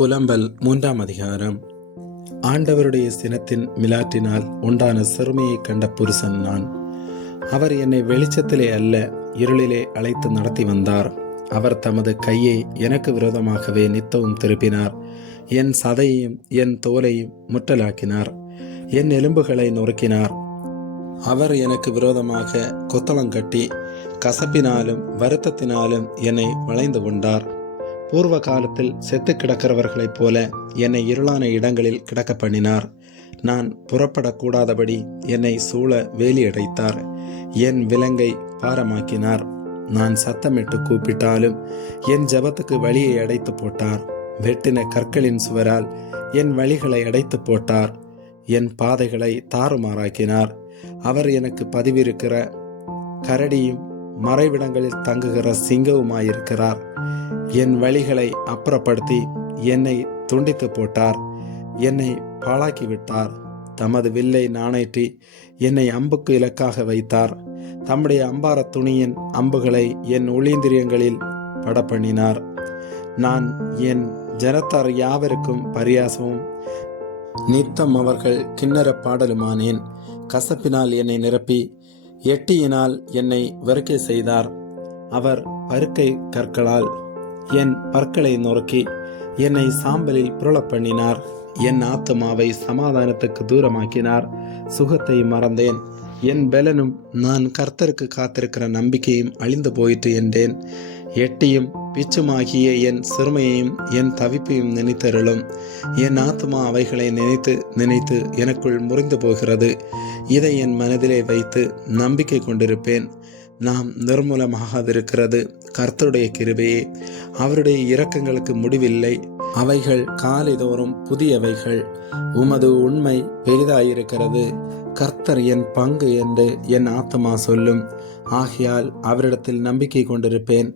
புலம்பல் 3ஆம் அதிகாரம். ஆண்டவருடைய சினத்தின் மிலாற்றினால் உண்டான சிறுமையை கண்ட புருஷன் நான். அவர் என்னை வெளிச்சத்திலே அல்ல இருளிலே அழைத்து நடத்தி வந்தார். அவர் தமது கையை எனக்கு விரோதமாகவே நித்தவும் திருப்பினார். என் சதையையும் என் தோலையும் முற்றலாக்கினார். என் எலும்புகளை நொறுக்கினார். அவர் எனக்கு விரோதமாக கொத்தளங்கட்டி கசப்பினாலும் வருத்தத்தினாலும் என்னை வளைந்து கொண்டார். பூர்வ காலத்தில் செத்து கிடக்கிறவர்களைப் போல என்னை இருளான இடங்களில் கிடக்க பண்ணினார். நான் புறப்படக்கூடாதபடி என்னை சூழ வேலி அடைத்தார். என் விலங்கை பாரமாக்கினார். நான் சத்தமிட்டு கூப்பிட்டாலும் என் ஜெபத்துக்கு வழியை அடைத்து போட்டார். வெட்டின கற்களின் சுவரால் என் வழிகளை அடைத்து போட்டார். என் பாதைகளை தாறுமாறாக்கினார். அவர் எனக்கு பதிவிருக்கிற கரடியும் மறைவிடங்களில் தங்குகிற சிங்கவுமாயிருக்கிறார். என் வழிகளை அப்புறப்படுத்தி என்னை துண்டித்து போட்டார். என்னை பாழாக்கிவிட்டார். தமது வில்லை நாணேற்றி என்னை அம்புக்கு இலக்காக வைத்தார். தம்முடைய அம்பார துணியின் அம்புகளை என் ஒளீந்திரியங்களில் படப்பண்ணினார். நான் என் ஜனத்தார் யாவருக்கும் பரியாசமும் நித்தம் அவர்கள் கிண்ணற பாடலுமானேன். கசப்பினால் என்னை நிரப்பி எட்டியினால் என்னை வெறுக்கை செய்தார். அவர் பருக்கை கற்களால் என் பற்களை நொறுக்கி என்னை சாம்பலில் புரளப் பண்ணினார். என் ஆத்துமாவை சமாதானத்துக்கு தூரமாக்கினார். சுகத்தை மறந்தேன். என் பெலனும் நான் கர்த்தருக்கு காத்திருக்கிற நம்பிக்கையும் அழிந்து போயிற்று என்றேன். எட்டியும் பிச்சுமாகிய என் சிறுமையையும் என் தவிப்பையும் நினைத்தருளும். என் ஆத்மா அவைகளை நினைத்து நினைத்து எனக்குள் முறிந்து போகிறது. இதை என் மனதிலே வைத்து நம்பிக்கை கொண்டிருப்பேன். நாம் நிர்மூலமாகாதிருக்கிறது கர்த்தருடைய கிருபையே. அவருடைய இரக்கங்களுக்கு முடிவில்லை. அவைகள் காலைதோறும் புதியவைகள். உமது உண்மை பெரிதாயிருக்கிறது. கர்த்தர் என் பங்கு என்று என் ஆத்மா சொல்லும். ஆகையால் அவரிடத்தில் நம்பிக்கை கொண்டிருப்பேன்.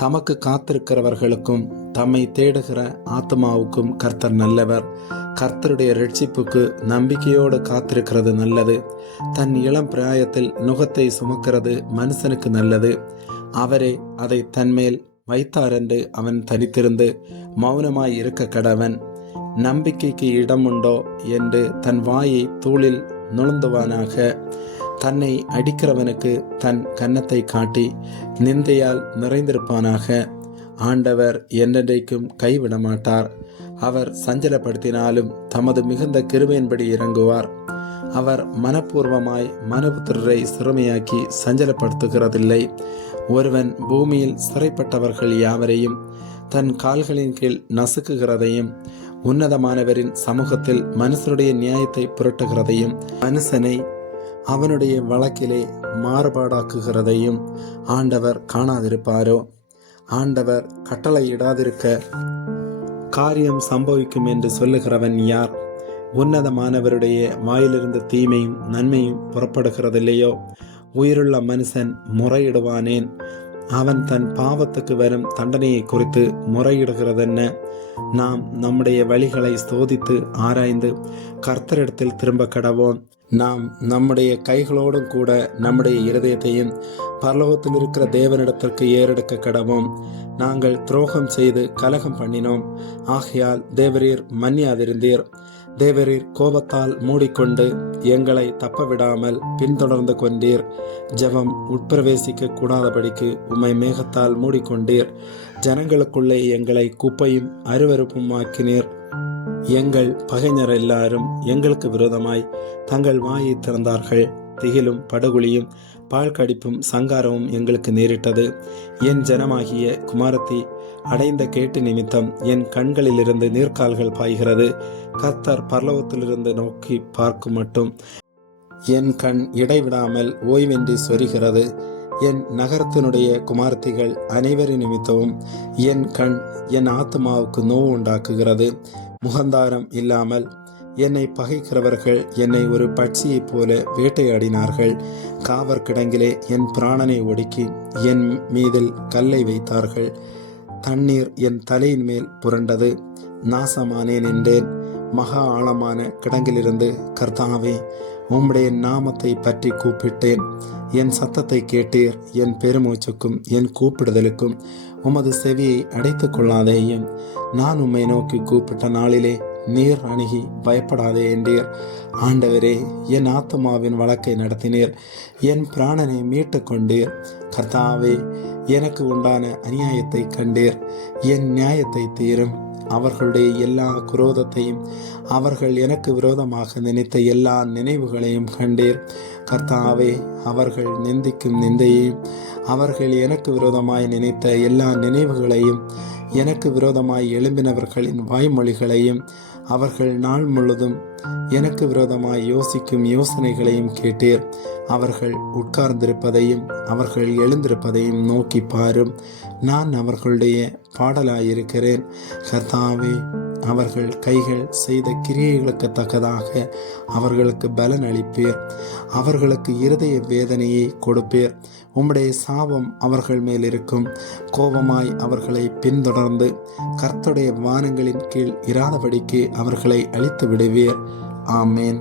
தமக்கு காத்திருக்கிறவர்களுக்கும் தம்மை தேடுகிற ஆத்மாவுக்கும் கர்த்தர் நல்லவர். கர்த்தருடைய இரட்சிப்புக்கு நம்பிக்கையோடு காத்திருக்கிறது நல்லது. தன் இளம் பிராயத்தில் நுகத்தை சுமக்கிறது மனுஷனுக்கு நல்லது. அவரே அதை தன்மேல் வைத்தார் என்று அவன் தனித்திருந்து மௌனமாய் இருக்க கடவன். நம்பிக்கைக்கு இடம் உண்டோ என்று தன் வாயை தூளில் நுழுந்துவானாக. தன்னை அடிக்கிறவனுக்கு தன் கன்னத்தை காட்டி நிந்தையால் நிறைந்திருப்பானாக. ஆண்டவர் என்றென்றைக்கும் கைவிட மாட்டார். அவர் சஞ்சலப்படுத்தினாலும் தமது மிகுந்த கிருபையின்படி இறங்குவார். அவர் மனப்பூர்வமாய் மனுபுத்திரரை சிறுமையாக்கி சஞ்சலப்படுத்துகிறதில்லை. ஒருவன் பூமியில் சிறைப்பட்டவர்கள் யாவரையும் தன் கால்களின் கீழ் நசுக்குகிறதையும் உன்னதமானவரின் சமூகத்தில் மனுஷனுடைய நியாயத்தை புரட்டுகிறதையும் மனுஷனை அவனுடைய வழக்கிலே மாறுபாடாக்குகிறதையும் ஆண்டவர் காணாதிருப்பாரோ? ஆண்டவர் கட்டளையிடாதிருக்க காரியம் சம்பவிக்கும் என்று சொல்லுகிறவன் யார்? உன்னதமானவருடைய வாயிலிருந்து தீமையும் நன்மையும் புறப்படுகிறதில்லையோ? உயிருள்ள மனுஷன் முறையிடுவானேன்? அவன் தன் பாவத்துக்கு வரும் தண்டனையை குறித்து முறையிடுகிறதென்ன? நாம் நம்முடைய வழிகளை சோதித்து ஆராய்ந்து கர்த்தரிடத்தில் திரும்ப கடவோம். நாம் நம்முடைய கைகளோடும் கூட நம்முடைய இருதயத்தையும் பரலோகத்தில் இருக்கிற தேவனிடத்திற்கு ஏறெடுக்க கடவோம். நாங்கள் துரோகம் செய்து கலகம் பண்ணினோம். ஆகையால் தேவரீர் மன்னியாதிருந்தீர். தேவரீர் கோபத்தால் மூடிக்கொண்டு எங்களை தப்ப விடாமல் பின்தொடர்ந்து கொண்டீர். ஜெபம் உட்பிரவேசிக்க கூடாதபடிக்கு உம்மை மேகத்தால் மூடிக்கொண்டீர். ஜனங்களுக்குள்ளே எங்களை குப்பையும் அருவருப்புமாக்கினீர். எங்கள் பகைஞர் எல்லாரும் எங்களுக்கு விரோதமாய் தங்கள் வாயை திறந்தார்கள். திகிலும் படுகுழியும் பால் கடிப்பும் சங்காரமும் எங்களுக்கு நேரிட்டது. என் ஜனமாகிய குமாரத்தி அடைந்த கேட்டு நிமித்தம் என் கண்களிலிருந்து நீர்க்கால்கள் பாய்கிறது. கர்த்தர் பரலோகத்திலிருந்து நோக்கி பார்க்கும் மட்டும் என் கண் இடைவிடாமல் ஓய்வின்றி சொரிகிறது. என் நகரத்தினுடைய குமாரத்திகள் அனைவரின் நிமித்தமும் என் கண் என் ஆத்மாவுக்கு நோவு உண்டாக்குகிறது. முகந்தாரம் இல்லாமல் என்னை பகைக்கிறவர்கள் என்னை ஒரு பட்சியைப் போல வேட்டையாடினார்கள். காவற் கிடங்கிலே என் பிராணனை ஒடுக்கி என் மீதில் கல்லை வைத்தார்கள். தண்ணீர் என் தலையின் மேல் புரண்டது. நாசமானேன் என்றேன். மகா ஆழமான கிடங்கிலிருந்து கர்த்தாவே உம்முடைய நாமத்தை பற்றி கூப்பிட்டேன். என் சத்தத்தை கேட்டீர். என் பெருமூச்சுக்கும் என் கூப்பிடுதலுக்கும் உமது செவியை அடைத்துக் கொள்ளாதேயும். நான் உம்மை நோக்கி கூப்பிட்ட நாளிலே நீர் அணுகி பயப்படாதே என்றீர். ஆண்டவரே, என் ஆத்துமாவின் வழக்கை நடத்தினீர், என் பிராணனை மீட்டு கொண்டீர். கர்த்தாவே, எனக்கு உண்டான அநியாயத்தை கண்டீர், என் நியாயத்தை தீரும். அவர்களுடைய எல்லா குரோதத்தையும் அவர்கள் எனக்கு விரோதமாக நினைத்த எல்லா நினைவுகளையும் கண்டீர். கர்த்தாவே, அவர்கள் நிந்திக்கும் நிந்தையையும் அவர்கள் எனக்கு விரோதமாய் நினைத்த எல்லா நினைவுகளையும் எனக்கு விரோதமாய் எழும்பினவர்களின் வாய்மொழிகளையும் அவர்கள் நாள் முழுதும் எனக்கு விரோதமாய் யோசிக்கும் யோசனைகளையும் கேட்டீர். அவர்கள் உட்கார்ந்திருப்பதையும் அவர்கள் எழுந்திருப்பதையும் நோக்கி பாரும். நான் அவர்களுடைய பாடலாயிருக்கிறேன். கர்த்தாவே, அவர்கள் கைகள் செய்த கிரியைகளுக்கு தக்கதாக அவர்களுக்கு பலன் அளிப்பீர். அவர்களுக்கு இருதய வேதனையை கொடுப்பீர். உம்முடைய சாபம் அவர்கள் மேல் இருக்கும். கோபமாய் அவர்களை பின்தொடர்ந்து கர்த்தருடைய வானங்களின் கீழ் இராதபடிக்கு அவர்களை அழித்து விடுவீர். ஆமேன்.